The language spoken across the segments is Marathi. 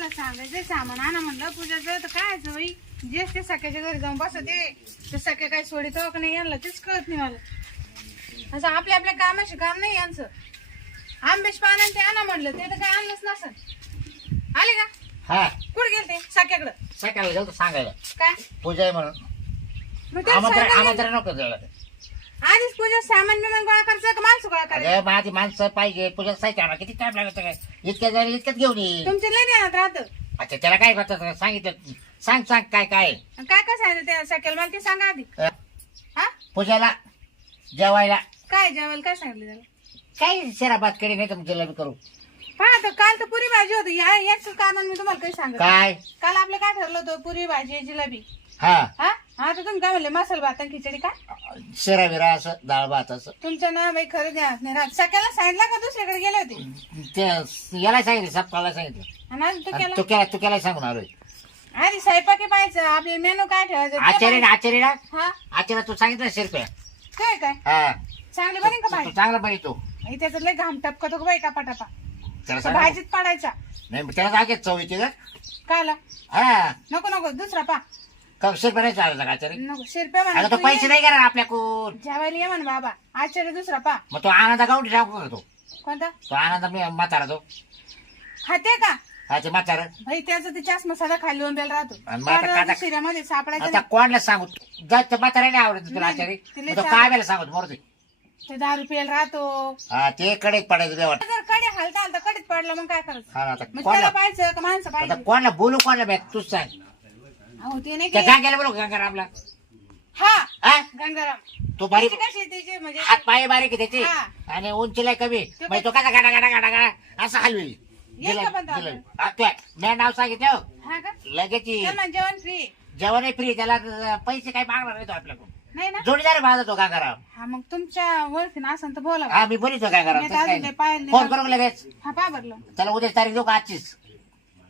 सांगायचं सामान आणा म्हणलं पूजाचं तर काय बाई जेच ते सख्याच्या घरी जाऊन बसते ते सख्या काही सोडितो का नाही यांना तेच कळत नाही मला असं आपल्या आपल्या कामाशी काम नाही यांचं आंबेश पाण्यात ते आणा म्हणलं ते तर काय आणलंच नसन आले का हा कुठे गेले ते सख्याकडं सकाळी गेलो सांगायला काय पूजा आहे म्हणून मग ते सांगायला आमंत्रण नको द्यायला आधीच पूजा सामान बिमान गोळा करायचं का माणसं गोळा करायचं अगं माझी माणसं पाहिजे पूजा साहित्य आणा किती टाइम लागत काय इतक्या जायला इतक्यात घेऊन ये तुमच्या लय ध्यानात राहतं अच्छा त्याला काय करतात सांगितलं सांग सांग काय काय काय काय सांगितलं त्या सख्याला मला ते सांगा आधी हा पूजाला जेवायला काय जेवायला काय सांगितलं त्याला काही शराबात कडे नाही तर जिलेबी करू पहा तर काल तर पुरी भाजी होती याच कारण मी तुम्हाला काही सांगत काय काल आपलं काय ठरलं होतं पुरी भाजी जिलेबी हा हा हा तर तुम्ही काय म्हणले मसाला भात आणि खिचडी काय शिरा विरा असं डाळ भात असं तुमच्या ना बाई खरं द्या नाही राहत सकाळला सांगितलं का दुसरीकडे गेले होते ते याला सांगितलं सपकाला सांगितलं आणि आज तू आणि केला तू केला सांगून आलोय आधी स्वयंपाकी पाहायचं आपले मेनू काय ठेवायचं ते आचार्य पाहायचं. ना हा आचार्य तू सांगितलं शिरप्या काय काय हा चांगली बनी का तू भाजी चांगला पाहिजे तो आणि त्याचं लय घाम टपकतो का बाई कापाटापा त्याला तो सांग भाजीत पडायचा नाही त्याला जागेच चव येते का काला हा नको नको दुसरा पा का शिरप्या नाही चालायचा का आचार्य नको शिरप्या अगं म्हणा तो तू पैसे ये. नाही घेणार आपल्याकडून जेवायला ये म्हण बाबा आचार्य दुसरा पा मग तो आनंदा गावठी सांगू का तो कोणता तो आनंद मी म्हातारा तो हा ते का हा ते म्हातारा भाई त्याचं ते चष्मा साधा खाली ओंबेल राहतो आणि मग आता तर काटा- शिऱ्यामध्ये सापडायचं आता नाही. कोणाला सांगू जर म्हातारा नाही आवडत तुला नाही, आचार्य तिला मग तो चाल- काय वेळेला सांगत मोरते ते 10 रुपयाला राहतो हा ते कडे पडायचं बेवाट जर कडे हलता हलता कडेच पडलं मग काय करायचं हा ना आता मग कोणाला त्याला पाहायचं का माणसं आता पाहिजे कोणाला बोलू कोणाला बॅग तूच सांग अहो ते नाही त्या काय गांग्याला बोलू गंगारामला हा हा गंगाराम तो बारीक त्याची कशी आहे त्याची म्हणजे हात पाय बारीक आहे त्याचे हा. आणि उंचीला कमी म्हणजे तो कसा गाडा गाडा गाडा गाडा असं हलवी येईल का पण तो मी नाव सांगितलं हो. हा का लगेच ये. तर मग जेवण फ्री जेवण फ्री त्याला पैसे काही मागणार नाही तो आपल्याकडून नाही ना जोडीदार माझा तो गंगाराम हा मग तुमच्या ओळखीनं असं तर बोला हा मी बोलितो गंगाराम मी तसं तर काही अजून नाही. काही पाहिलं नाही. फोन करू का लगेच हा पा भरलं त्याला उद्या तारीख देऊ का आजचीच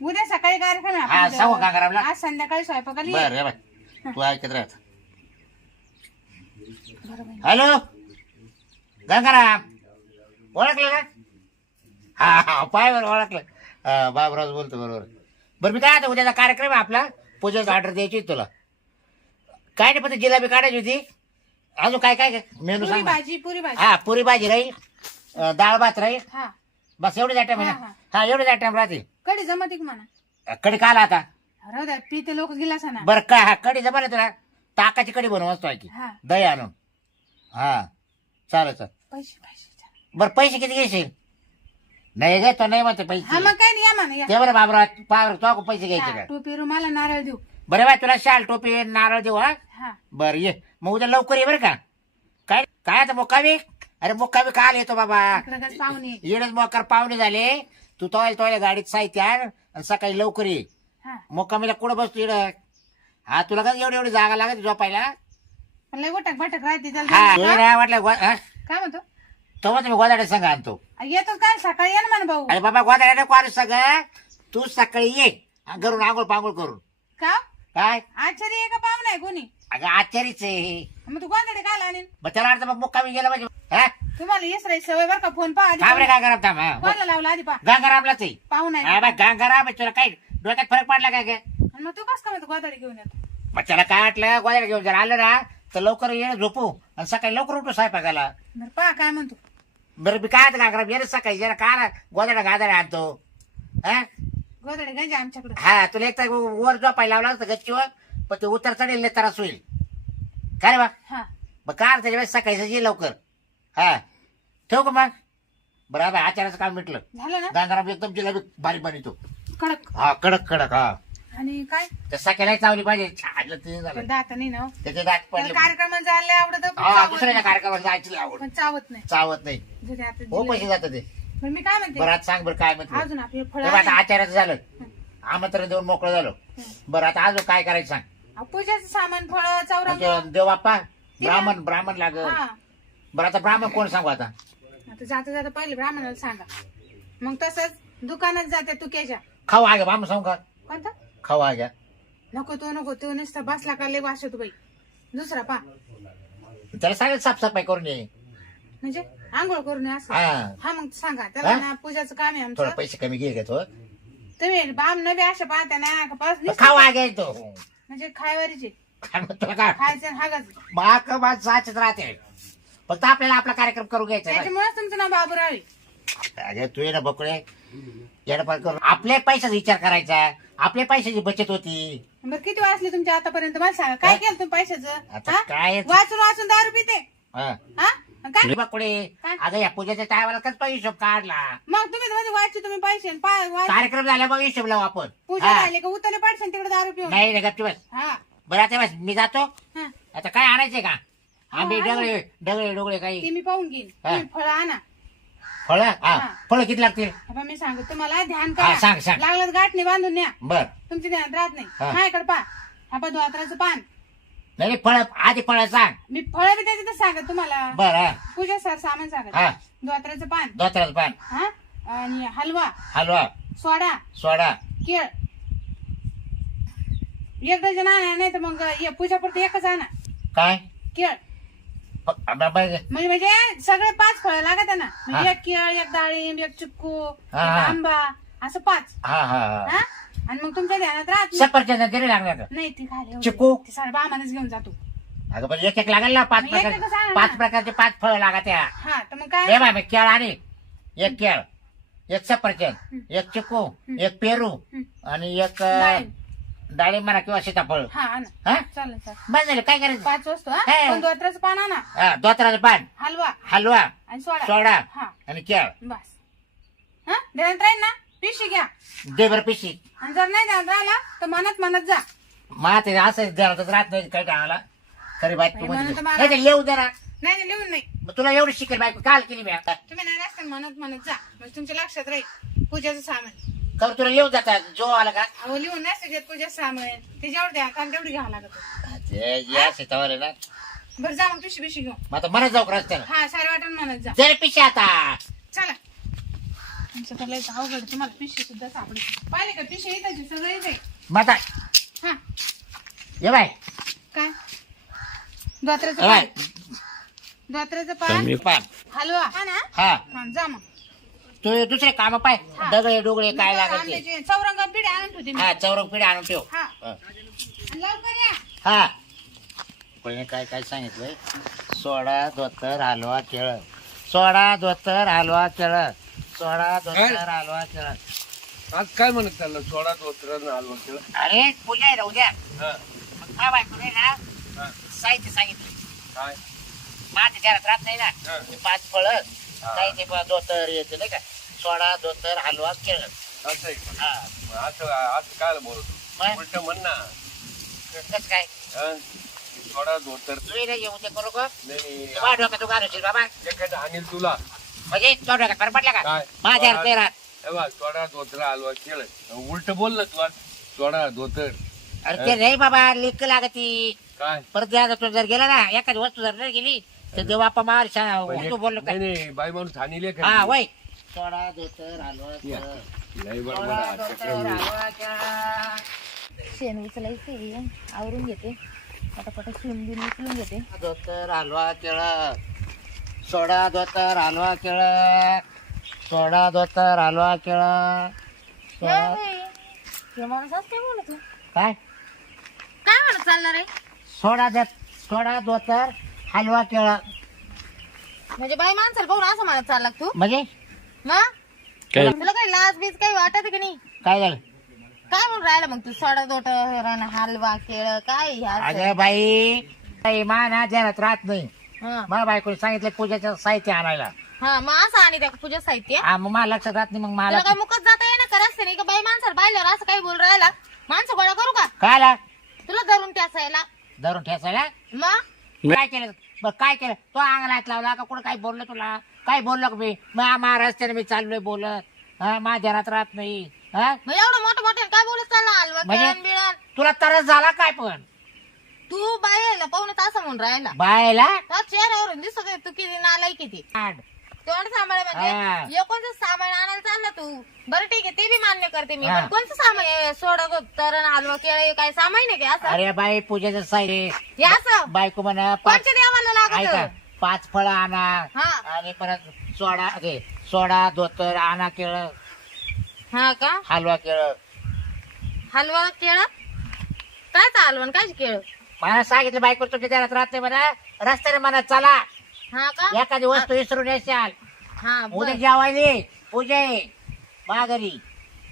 उद्या सकाळी कार्यक्रम आहे हा, आपल्या सांगू घरावर. गंगारामला? आज संध्याकाळी स्वयंपाकाला बर ये. रे बाय तू ऐकत राहत बरोबर. हॅलो गंगाराम ओळखलं ना हा हा पाय बरं ओळखलं बाबराज बोलतो बरोबर बरं मी काय आता उद्याचा कार्यक्रम आहे आपला पूजेचा ऑर्डर द्यायची होती तुला काय नाही पण जिलेबी काढायची होती अजून काय काय मेनू पुरी सांग ना. भाजी पुरी भाजी हा पुरी भाजी राहील डाळ भात राहील हा बस एवढेच आयटम आहे हा, ना हा एवढेच आयटम राहते कडी जमत का म्हणा कडी का आला आता राहू द्या पिते लोक गिलास ना बरं काय हा कडी जमा तुला ताकाची कडी बनवू मस्त की हा दही आणून हा चालेल चालेल पैसे पैसे बरं पैसे किती घेशील नाही गे तो नाही म्हणते हा पैसे मग काय नाही या म्हणा या ते बरं बाबरा पावर तो पैसे घ्यायचे हा, का टोपी रुमाला नारळ देऊ बरं बाय तुला शाल टोपी नारळ देऊ हा हा बरं ये मग उद्या लवकर ये बरं का काय काय आता मुक्कामी अरे मुक्कामी काल येतो बाबा इकडं काय पाहुणे येणच मोकर पाहुणे झाले तू तोय गाडीत साहित्य आण आणि सकाळी लवकर ये हा मुक्कामीला कुठं बसतो इकडं हा तुला का एवढी एवढी जागा लागत झोपायला पण लय गोटक बटक राहते हा त्याला तुला नाही वाटलं हा? काय म्हणतो तेव्हा तुम्ही गोदाडे संघ आणतो येतो काय सकाळी या ना म्हण भाऊ अरे बाबा गोदाडे नको आणू सगळं तू सकाळी ये घरून आंघोळ पांघोळ करून का काय आचार्य आहे का पाहुणा आहे कोणी अगं आचारीच आहे मग तू कोणकडे काय आणीन मग त्याला वाटतं मग मुक्कामी गेला पाहिजे हा तुम्हाला येस सवय बरं का फोन पहा आधी थांब रे गंगाराम थांब हा कोणाला लावला आधी पहा गंगारामलाच आहे पाहुणा आहे हा बा गंगाराम आहे, तुला काय डोक्यात फरक पडला काय काय आणि मग तू कस काय म्हणतो गोदाडी घेऊन येतो मग त्याला काय वाटलं गोदाडे घेऊन जर आलं ना तर लवकर ये झोपू आणि सकाळी लवकर उठू स्वयंपाकाला बरं पहा काय म्हणतो बरं मी काय गंगाराम ये रे सकाळी जरा काय गोदाडा गादाडे आणतो हा गोदाडी गंजा आमच्याकडे हा तुला एक तर वर झोपायला लावला असतं गच्चीवर पण ते उतर चढेल नाही त्रास होईल काय रे बा हा मग काय त्याच्या वेळेस सकाळी ये लवकर हा ठेवू का मग बरं हा बाई, आचाराचं काम मिटलं झालं ना गंगाराम एकदम जिलेबी बारीक बनवतो कडक हा कडक कडक हा आणि काय त्या सकाळी चावली पाहिजे छान ते झालं पण दात नाही ना हो. त्याचे दात त्याला पडले कार्यक्रम जायला आवडत हा दुसऱ्या कार्यक्रमात जायची आवड पण चावत नाही चावत नाही जरी आता हो दिलं. पैसे जातात ते पण मी काय म्हणते बरं आता सांग बरं काय म्हटलं अजून आपले फळ तेव्हा आता आचार्याचं झालं आमंत्रण देऊन मोकळं झालो बरं आता अजून काय करायचं सांग पूजाचं सामान फळ चौरंग म्हणजे देव बाप्पा ब्राह्मण ब्राह्मण लागल हा बरं आता ब्राह्मण कोण सांगू आता आता जाता जाता पहिले ब्राह्मणाला सांगा मग तसंच दुकानात जाते तुक्याच्या खाऊ आ गया ब्राह्मण सांगू का कोणता खाऊ आ गया नको तो नुसता बसला का लय वास येतो बाई दुसरा पा त्याला सांगेल साफसफाई करून ये म्हणजे आंघोळ करून ये असं हा हा मग सांगा त्याला ना पूजाचं काम आहे थोडं आमचं पैसे कमी घे घेतो तुम्ही बाम नव्हे अशा पाहता ना का पास नुसतं खाऊ आगे तो म्हणजे खायवरीचे काय म्हणतो का खायचं हागाच बाक माझ साचत राहते फक्त आपल्याला आपला कार्यक्रम करू घ्यायचा आहे. त्याच्यामुळेच तुमचं नाव बाबूराव आहे. अरे तू ये ना बकुळे येणं पण करू आपल्या पैशाचा विचार करायचा आपल्या पैशाची बचत होती. बरं किती वाचले तुमच्या आतापर्यंत मला सांगा काय केलं तुम्ही पैशाचं आता हा? काय वाचून वाचून दारू पिते हा. हा काय बकुळे काय? अगं या पूजेच्या टायमाला कस पैसे हिशोब काढला मग तुम्ही तर म्हणजे वाचचे तुम्ही पैसे आणि कार्यक्रम झाला मग हिशोब लावू आपण पूजा हा. झाले का उतरले पाडशान तिकडे दारू पिऊन नाही रे गपची बस हा बरं आता बस मी जातो हा आता काय आणायचंय का आंबे हो, डगळे डगळे डोगळे काही ते मी पाहून घेईन हा. तुम्ही फळं आणा फळ हा हा. फळ किती लागतील आता मी सांगतो तुम्हाला ध्यान हा, करा सांग, सांग. लागलं गाठणी बांधून न्या बर तुमच्या ध्यानात राहत नाही हा. माझ्याकडे पहा आपण धोत्राचं पान नाही फळ आधी फळ सांग मी फळं बी त्याच्यातच सांगत तुम्हाला बर हा पूजा सर सामान सांगत हा धोत्राचं पान दोतराचं पान हा आणि हलवा हलवा सोडा सोडा केळ एक डझन आणा नाही तर मग पूजापुरती एकच आणा काय केळ म्हणजे सगळे 5 फळं लागत आहे ना म्हणजे हा. एक केळ एक डाळिंब एक चिक्कू एक हा, हा. आंबा असं 5 हा हा हा आणि मग तुमच्या ध्यानात राहत नाही. सफरचंद तरी लागणार का? नाही ती खाली चिक्कू? ते सारे बामानच घेऊन जातो अगं पण एक लागेल ना मग एक एकच आणा ना. 5 प्रकारचे 5 फळ लागत या हा तर मग काय हे बाय केळ आणि एक केळ एक सफरचंद एक चिकू एक पेरू आणि एक डाळिंब. डाळिंब म्हणा किंवा सीताफळ हा आणा हा चालेल चालेल बस झालं काय करायचं 5 वस्तू हा हा. पण धोत्राचं पान आणा हा दोतराचं पान हलवा हलवा आणि सोडा सोडा हा आणि केळ बस हा ध्यानात राहील ना पिशी घ्या दे बरं पिशी आणि जर नाही ध्यानात राहिला तर म्हणत जा मा ते असं जरा राहत नाही काय टाळाला तरी बाई तू म्हणून तर मला- नाही ते येऊ जरा नाही नाही लिहून नाही मग तुला एवढी शिकेल बायको काल केली मी आता तुम्ही नाही रस्त्याने म्हणत जा म्हणजे तुमच्या लक्षात राहील पूजाचं सामान कर तुला येऊ जातात जो आला का अहो लिहून नाही सगळ्यात पूजाचं सामान ते जेवढं द्या कारण तेवढी घ्यावं लागत ते या शेतावर आहे ना बरं जा मग पिशी पिशी घेऊन मग आता म्हणत जाऊ का रस्त्याला हा सारे वाटून म्हणत जा जरा पिशी आता चला तुमच्याकडे लयच अवघड आहे. तुम्हाला पिशी सुद्धा सापडे पाहिले का पिशी येताची सगळं येते मग आता हा ये बाय काय धोत्राचं ये बाय पान धोत्राचं पान पान हलवा हा ना हा हा जा मग तू दुसरे काम पाय हा. दगडे डोगळे काय लागायचे आंब्याची चौरंग पिढी आणून ठेवते मी हा चौरंग पिढी आणून ठेव हा हा. आणि लवकर या हा कोणी काय काय सांगितलंय सोडा धोतर हलवा केळ सोडा धोतर हलवा केळ सोडा धोतर हलवा केळ आज काय म्हणत चाललं सोडा धोत्र हलवा केलं अरे पूजा आहे ना उद्या हा, मग काय बायको नाही ना हा. साहित्य सांगितलं काय माझ्या घरात राहत नाही ना हा. ते 5 फळ काही ते धोतर येते नाही का सोडा धोतर हलवा केळ असं आहे का? हा मग असं काय बोलतो काय? उलट म्हण ना कसं काय हा? सोडा धोतर तू ये ना येऊ ते करू का नाही तू डोक्यात तू घालशील बाबा एखादं आणील तुला म्हणजे तो डोक्यात फरक पडला का काय? माझ्या घरात नाही राहत हे बघ, सोडा धोत्र हलवा केलं उलट बोल ना तू आज. सोडा धोतर अरे ते नाही बाबा लिक लागती काय परत द्या तू जर गेला ना एखादी वस्तू जर नाही गेली तर देव बाप्पा मार म्हणजे- तू बोललो काय नाही नाही बाई माणूस आणील हा वय सोडा धोतर हलवा या. केळ. लई बरोबर सोडा आहे. धोतर हलवा केळ. शेण उचलायचे आवरून घेते पटापटा शिवून बिन उचलून घेते धोतर हलवा केळ सोडा धोतर हलवा केळ सोडा धोतर हलवा केळ सोडा- हे माणूस असं काय बोलत काय काय म्हणत चालणार आहे सोडा धोतर हलवा केळ म्हणजे बाई माणसाला पाहून असं म्हणत चालला का तू म्हणजे मग तुला काही लाज बीज काही वाटत की नाही काय झालं काय म्हणून राहिला मग तू सडा दोट हलवा केळ काय हे असं? अगं बाई मान ध्यानात राहत नाही हा मला बायकोने सांगितलं पूजेचं साहित्य आणायला हा, मग असं आणि त्या पूजा साहित्य हा मग मला लक्षात राहत नाही मग मला तुला काय मुकत जाता येणं करत नाही का बाई माणसाला पाहिल्यावर असं काही बोल राहिला माणसं गोळा करू का काय आला तुला धरून त्याचायला धरून ठेसायला मग काय केलं बरं काय केलं तो अंगला हात लावला का कुठं काही बोललो तुला काय बोललो का मी महाराष्ट्राने मी चाललोय बोलत हा माझ्या ध्यानात राहत नाही हा मग एवढं मोठं मोठं काय बोलत चालला हलवा म्हणजे? केळण बिळण तुला तरच झाला काय पण तू बाई यायला पाहून असं म्हणून राहिला बायला त्या चेहऱ्यावरून दिसत आहे तू किती नालाय किती तेवढं सांभाळ हा. म्हणजे कोणतं सामान आणायला चालला तू बरं ठीक आहे ते बी मान्य करते मी हा. पण कोणतं सामान आहे? सोडा तरण हलवा केळ काय सामान आहे का असं अरे बाई पूजेचं साहित्य हे असं बायको म्हणा 5 कोणच्या देवाला ऐका लागत 5 फळं आणा हा आणि परत सोडा धोतर आणा केळ हा का? हलवा केळ. हलवा केळं कायचा हलवा आणि कायची केळं? मला सांगितलं बायको तुमच्या घरात राहत नाही म्हणा, रस्त्याने म्हणा चला हा का? एखादी वस्तू विसरून येशाल. हा उद्या बर. जेवायले पूजा आहे माघारी.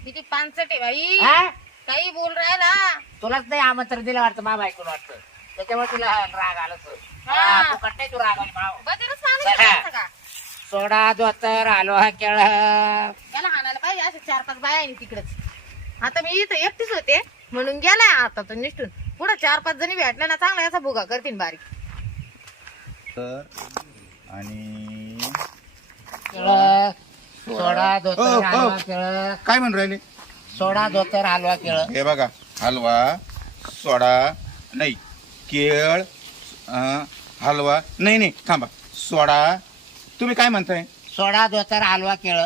किती पानसट आहे बाई, हा? काही बोल राहिला. तुलाच नाही आमंत्रण दिलं वाटतं मा बायकोन वाटतं, त्याच्यामुळे तुला राग आला तो. हा. फुकट नाही तू राग आली भाव. बदलच सांगितलं चला. असं का? सोडा धोतर हलवा केळ. त्याला हाणायला पाहिजे असे 4-5 बाया आहे तिकडेच. आता मी इथं एकटीच होते म्हणून गेलाय आता तो निष्ठून. पुढे 4-5 जणी भेटल्या ना चांगला याचा भुगा करतील बारीक. आणि केळ सोडा धोतर हो, हो. हलवा केळ. काय म्हणून राहिले? सोडा धोतर हलवा केळ. हे बघा, हलवा, सोडा नाही, केळ, हलवा नाही नाही, थांबा, सोडा. तुम्ही काय म्हणताय? सोडा धोतर हलवा केळ.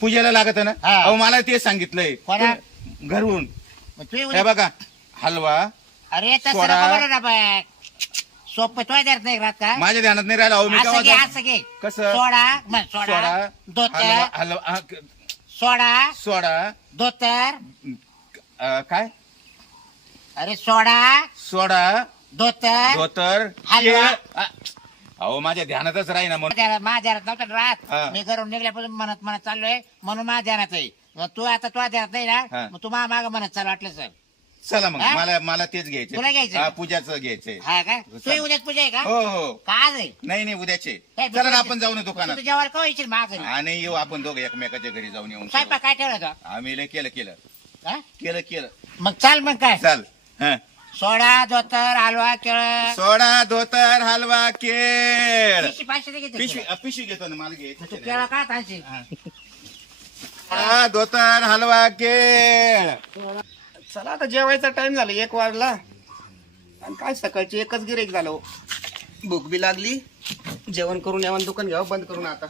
पूजेला लागत ना? हा. अहो मला ते सांगितलंय कोणा? घरून. मग तू हे उद्या- बघा, हलवा अरे तसं सोडा. नको बरं ना बाय. सोपं तो देत नाही राहत का? माझ्या ध्यानात नाही राहिलं. अहो मी असं घे केव्हा असं घे. कसं? सोडा मग सोडा सोडा, हलवा, धोतर हलवा, सोडा सोडा, धोतर. काय? अरे सोडा सोडा, धोतर धोतर, हलवा. केळ. अहो माझ्या ध्यानातच राही ना म्हणून. माझ्या ध्यानात नव्हतं हा. राहत. मी घरून निघल्यापासून म्हणत म्हणत चाललोय म्हणून माझ्या ध्यानात आहे. मग तू आता तुझ्या ध्यानात नाही हा. ना, मग तू माग म्हणत चाल वाटलं सर. चला मग, हा? मला तेच घ्यायचे. तुला घ्यायचंय? हा, पूजाचं घ्यायचंय. हा का? तू उद्याच पूजा आहे का? हो हो. का आज आहे? नाही नाही, उद्याचे. काय चला ना, दुसऱ्या- आपण जाऊ ना तू दुकानात. तर जेवायला का येशील माझं? आणि येऊ आपण दोघं एकमेकाच्या घरी जाऊन येऊन स्वयंपाक काय ठेवला तो? आम्ही लय केलं हा? केलं मग चाल मग काय चाल. हं. सोडा धोतर हलवा केळ. सोडा, धोतर, हलवा, केळ. पिशवी 500 दे घेतो पिशवी तुला. पिशवी घेतो ना, मला तू घ्यायचं केळं का आणशील? सोडा, धोतर, हलवा, केळ. चला आता जेवायचा टाइम झाला 1 वाजला आणि काय सकाळची एकच गिरेक झालं हो. भूक बी लागली. जेवण करून यावं, दुकान घ्यावं बंद करून आता.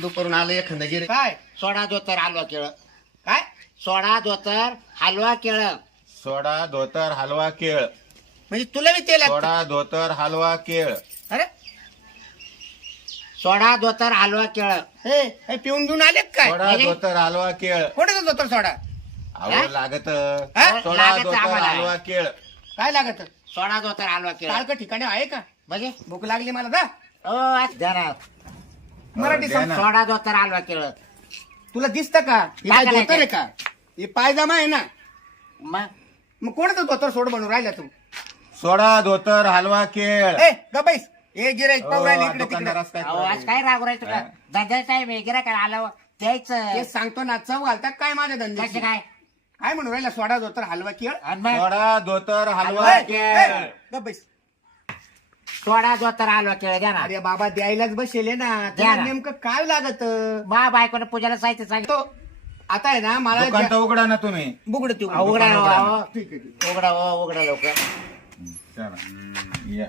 दुपारून आलं एखादा गिरे. काय सोडा धोतर हलवा केळ. काय सोडा धोतर हलवा केळ. सोडा, धोतर, हलवा, केळ. म्हणजे तुला बी तेल लागतं? सोडा, धोतर, हलवा, केळ. अरे सोडा धोतर हलवा केळ. हे हे पिऊन घेऊन आले का काय? सोडा, म्हणजे? धोतर, हलवा, केळ. कोणाचा धोतर सोडा? अहो हा? लागत. हा? सोडा, लागत धोतर, आम्हाला. हलवा, केळ. काय लागत? सोडा धोतर हलवा केळ. सारखं ठिकाणी आहे का? म्हणजे भूक लागली मला जा. ओ आज ध्यानात. मराठी द्या सांग. ना. सोडा धोतर हलवा केळ. तुला दिसतं का? हे काय काय धोतर आहे का? हे पायजामा आहे ना. मग मग कोणाचं धोतर सोड बनून राहिला तू? सोडा, धोतर, हलवा, केळ. ए गबाईस, हे गिराईक हो, पाहू राहिले इकडे तिकडे. दुकानदारास काय अहो, आज काय रागू राहायचं का? हा? धंद्याचा टाइम आहे गिरा काय आलं द्यायचं. ते सांगतो ना, चव घालतात काय माझ्या कसं धंद्याची? काय? काय म्हणून राहिला? सोडा धोतर हलवा केळ. आणि मग सोडा, धोतर, हलवा, ए, केळ. ए, गबाईस. सोडा धोतर हलवा केळ द्या ना. अरे बाबा द्यायलाच बसेल ना. द्या तुला ना. नेमकं काय लागत? मा बायकोने पूजाला साहित्य सांगितलं. तो आता आहे ना मला दुकान तर उघडा ना तुम्ही. बुगड तू उघडा उघडा हो. ठीक आहे, ठीक उघडा हो, उघडा लवकर. या.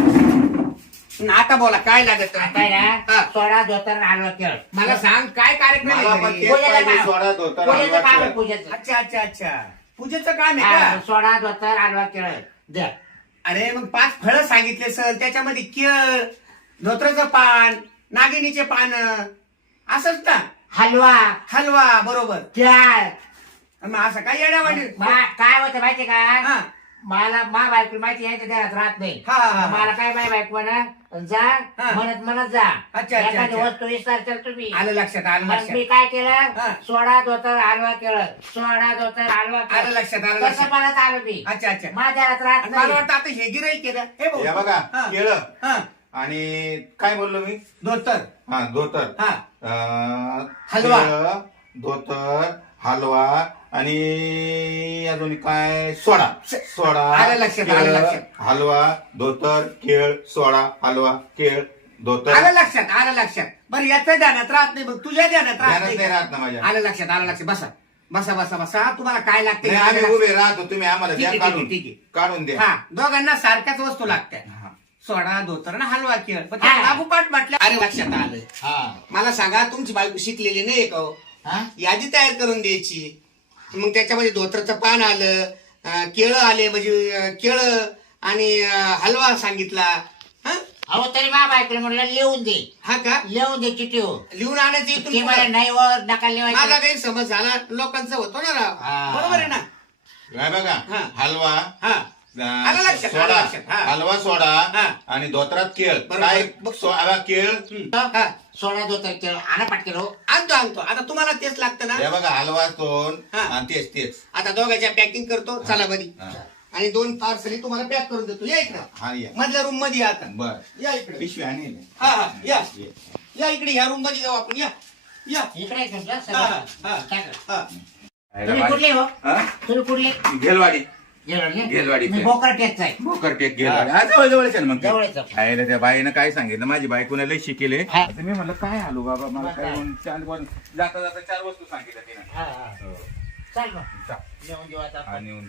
आहे. आता बोला काय लागत? आता आहे हा. ना सोडा धोतर हलवा केळ. मला सांग काय कार्यक्रम आहे मला पण घरी? तेच पूजेचं पाहिजे, काम. सोडा, धोतर, पूजेचं हलवा, काम आहे केळ. पूजेचं. अच्छा अच्छा अच्छा पूजेचं काम आहे हा, का? सोडा धोतर हलवा केळ द्या. अरे मग 5 फळं सांगितले सर, त्याच्यामध्ये केळ, धोत्राचं पान, नागिनीचे पान, असंच ना. हलवा हलवा बरोबर. केळ. मग असं काय येण्यावाणी? काय होतं माहितीये का? हा. मला मा बायको माहिती आहे घरात राहत नाही. हा, हा, हा. मला काय माय बायको ना जा हा. म्हणत जा. अच्छा, अच्छा, एखादी अच्छा. वस्तू विचारताल तुम्ही. आलं लक्षात, आलं मग लक्षात. मी काय हा. केलं? सोडा धोतर हलवा केलं. सोडा धोतर हलवा केलं. आलं लक्षात, आलं तसं लक्षात. म्हणत आलो मी. अच्छा अच्छा. माझ्या घरात राहत आणि मला नाही. वाटतं आता हे गिराईक केलं. हे भाऊ. या बघा, हा. केळ. हा. आणि काय बोललो मी? धोतर. हा, धोतर. हा. हलवा, हलवा. धोतर, हलवा आणि अजून काय? सोडा. सोडा, आलं लक्षात, आलं केळ, लक्षात. हलवा, धोतर, केळ, सोडा, हलवा, केळ, धोतर. आलं लक्षात, आलं लक्षात. बरं याचं ध्यानात राहत नाही, मग तुझ्या ध्यानात ध्यानात राहत नाही नाही राहत का? ना माझ्या. आलं लक्षात, आलं लक्षात. बसा बसा बसा बसा. तुम्हाला काय लागते? नाही, आम्ही उभे राहतो, तुम्ही आम्हाला ठीक द्या आहे, ठीक आहे, काढून. ठीक आहे. काढून द्या. हा, दोघांना सारख्याच वस्तू लागतात. हा. सोडा धोतर ना हलवा केळ. पण हा. लागोपाठ म्हटलं. अरे लक्षात आलं. हा. मला सांगा, तुमची बायको शिकलेली नाही का हो? हा? यादी तयार करून द्यायची. मग त्याच्यामध्ये धोत्राचं पान आलं, केळं आले म्हणजे केळं, आणि हलवा सांगितला. हा अहो तरी बाबा ऐकलं म्हणलं लिहून दे, हा का लिहून दे चिठी हो. लिहून आणायचं ते इथून मला पुढं. नाही वर नका माझा लिहायचं. गैरसमज झाला लोकांचा होतो ना राव. हा. बरोबर आहे ना. काय बघा हा. हलवा हा आलं लक्षात, आलं सोडा, लक्षात. हा. हलवा सोडा हा. आणि धोत्रात केळ. बरोबर. काय बघ. केळ. हा. सोळा दो तर आणा पाटके हो. आणतो आता तुम्हाला तेच लागतं ना. हे बघा हलवा दोन हा. आणि तेच आता दोघांच्या पॅकिंग करतो चला बरी. हा. आणि 2 पार्सली तुम्हाला पॅक करून देतो. या इकडे हा या मधल्या रूम मध्ये या आता. बर या इकडे. पिशवी आणेल. हा हा या या इकडे ह्या रूम मध्ये जाऊ आपण. या या इकडे आहे का? हा, सगळं. हा. टाका. हा. तुम्ही कुठले हो? हा? तुम्ही कुठले? घेलवाडी गेलवाडी. मी बोकरा टेकचा आहे. भोकर टेक घेलवाडी हा, जवळच आहे ना मग ते. जवळच आहे. खायला त्या बाईनं काय सांगितलं, माझी बायकोने लय शिकेले. हा. आता मी म्हणलं काय आलो बाबा, मला मग काय काय? म्हणून जाता जाता 4 वस्तू सांगितल्या तिनं. हा, हा. चाल मग. चा. जेवण घेऊ आता आपण. आणि